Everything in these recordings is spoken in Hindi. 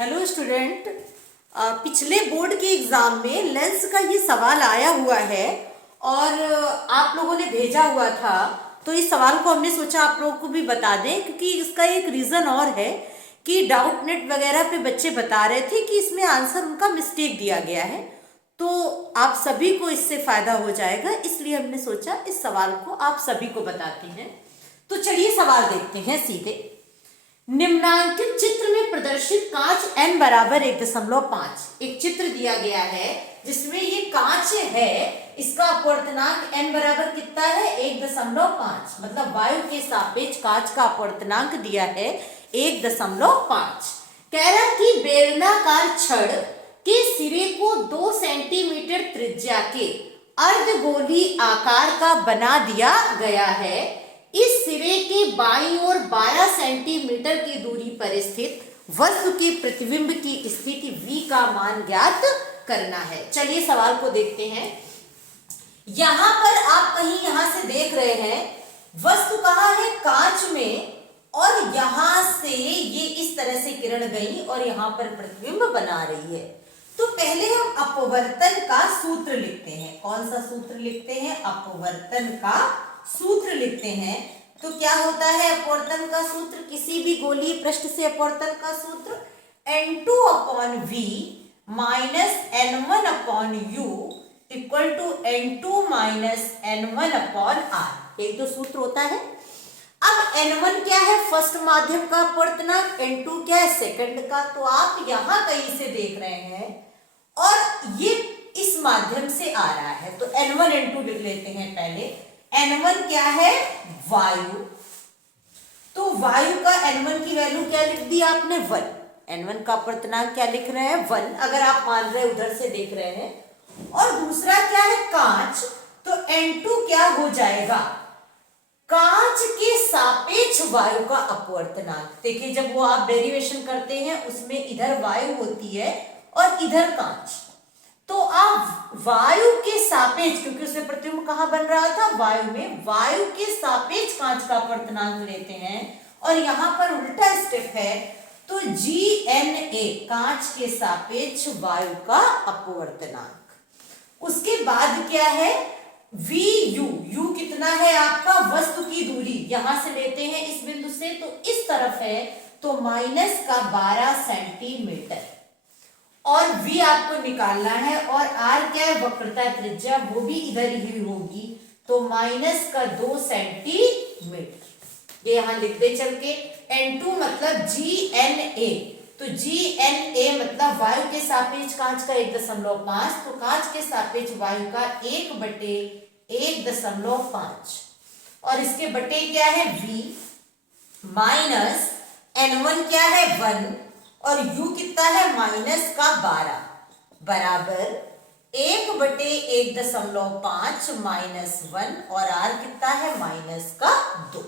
Hello student. पिछले बोर्ड के एग्जाम में लेंस का ये सवाल आया हुआ है और आप लोगों ने भेजा हुआ था, तो इस सवाल को हमने सोचा आप लोगों को भी बता दें, क्योंकि इसका एक रीज़न और है कि डाउट नेट वगैरह पे बच्चे बता रहे थे कि इसमें आंसर उनका मिस्टेक दिया गया है, तो आप सभी को इससे फ़ायदा हो जाएगा, इसलिए हमने सोचा इस सवाल को आप सभी को बताते हैं। तो चलिए सवाल देखते हैं सीधे। निम्नांकित चित्र में प्रदर्शित कांच n बराबर 1.5 एक चित्र दिया गया है जिसमें ये कांच है, इसका अपवर्तनांक n बराबर कितना है 1.5, मतलब वायु के सापेक्ष कांच का अपवर्तनांक दिया है 1.5। कह रहा कि बेलनाकार छड़ के सिरे को 2 सेंटीमीटर त्रिज्या के अर्धगोली आकार का बना दिया गया है। इस सिरे के बाईं ओर 12 सेंटीमीटर की दूरी पर स्थित वस्तु के प्रतिबिंब की स्थिति V का मान ज्ञात करना है। चलिए सवाल को देखते हैं। यहां पर आप कहीं यहां से देख रहे हैं वस्तु कहां है, कांच में, और यहां से ये इस तरह से किरण गई और यहां पर प्रतिबिंब बना रही है। तो पहले हम अपवर्तन का सूत्र लिखते हैं। कौन सा सूत्र लिखते हैं? अपवर्तन का सूत्र लिखते हैं। तो क्या होता है अपवर्तन का सूत्र? किसी भी गोलीय पृष्ठ से अपवर्तन का सूत्र N2/V minus N1/U equal to N2 minus N1/R। एक तो सूत्र होता है। अब N1 क्या है? फर्स्ट माध्यम का अपवर्तनांक। N2 क्या है? सेकंड का। तो आप यहां कहीं से देख रहे हैं और ये इस माध्यम से आ रहा है, तो N1 N2 लिख लेते हैं पहले। N1 क्या है? वायु। तो वायु का N1 की वैल्यू क्या लिख दी आपने? 1। N1 का अपवर्तनांक क्या लिख रहे हैं? 1, अगर आप मान रहे उधर से देख रहे हैं। और दूसरा क्या है? कांच। तो N2 क्या हो जाएगा? कांच के सापेक्ष वायु का अपवर्तनांक। देखिए जब वो आप डेरिवेशन करते हैं उसमें इधर वायु होती है और इधर कांच, तो आप वायु के सापेक्ष, क्योंकि उसमें प्रतिबिंब कहां बन रहा था? वायु में। वायु के सापेक्ष कांच का अपवर्तनांक लेते हैं और यहां पर उल्टा स्टेप है, तो GNA कांच के सापेक्ष वायु का अपवर्तनांक। उसके बाद क्या है? VU। U कितना है आपका? वस्तु की दूरी यहां से लेते हैं इस बिंदु से, तो इस तरफ है, तो माइनस का 12 सेंटीमीटर, और V आपको निकालना है, और R क्या है? वक्रता त्रिज्या, वो भी इधर ही होगी, तो माइनस का 2 सेंटीमीटर। ये यहां लिख दे चल के। N2 मतलब GNA, तो GNA मतलब वायु के सापेक्ष कांच का 1.5, तो कांच के सापेक्ष वायु का 1/1.5, और इसके बटे क्या है? V माइनस N1 क्या है? 1, और U कितना है? माइनस का 12 बराबर 1/1.5 माइनस 1, और R कितना है? माइनस का 2।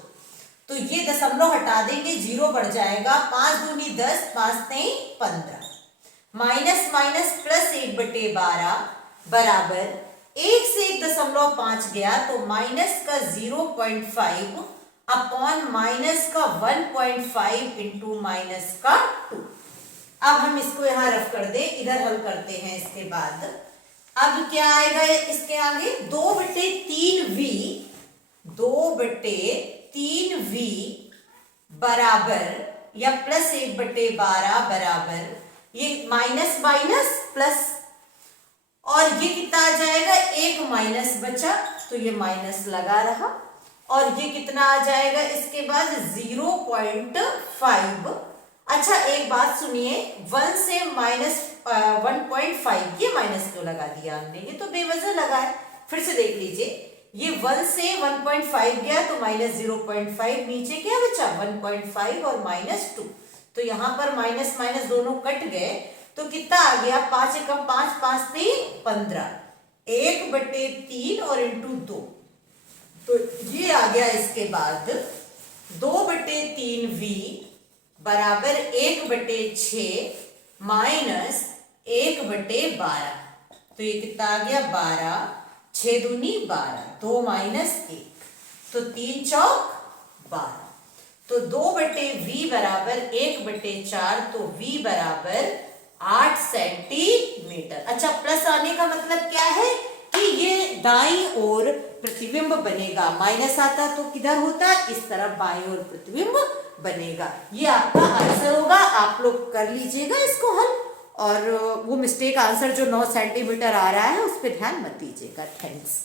तो ये दशमलव हटा देंगे, 0 बढ़ जाएगा। 5 दूनी 10, 5 3 15, माइनस माइनस प्लस 1/12 बराबर 1 से 1.5 गया, तो माइनस का 0.5 अपॉन माइनस का 1.5 इंटू माइनस का 2। अब हम इसको यहां रफ कर दे, इधर हल करते हैं। इसके बाद अब क्या आएगा इसके आगे? 2/3V, 2/3V बराबर या प्लस 1/12 बराबर, ये माइनस माइनस प्लस, और ये कितना आ जाएगा? 1 माइनस बचा, तो ये माइनस लगा रहा, और ये कितना आ जाएगा इसके बाद? 0.5। अच्छा एक बात सुनिए, 1 से माइनस 1.5, ये माइनस क्यों लगा दिया हमने? ये तो बेवजह लगा है। फिर से देख लीजिए, ये 1 से 1.5 गया तो माइनस 0.5, नीचे क्या बचा? 1.5 और माइनस 2, तो यहां पर माइनस माइनस दोनों कट गए, तो कितना आ गया? 5 एकम 5, 5 3 15, 1/3 और इंटू 2, तो ये आ गया। इसके बाद 2/3V बराबर 1/6 माइनस 1/12, तो ये कितना आ गया? 12, 6 दूनी 12, 2 माइनस 1, तो 3 चौक 12। तो 2/v बराबर 1/4, तो v बराबर 8 सेंटीमीटर। अच्छा, प्लस आने का मतलब क्या है कि ये दाईं ओर प्रतिबिंब बनेगा, माइनस आता तो किधर होता, इस तरफ बाईं ओर प्रतिबिंब बनेगा। ये आपका आंसर होगा, आप लोग कर लीजिएगा इसको हल, और वो मिस्टेक आंसर जो 9 सेंटीमीटर आ रहा है उस पर ध्यान मत दीजिएगा। थैंक्स।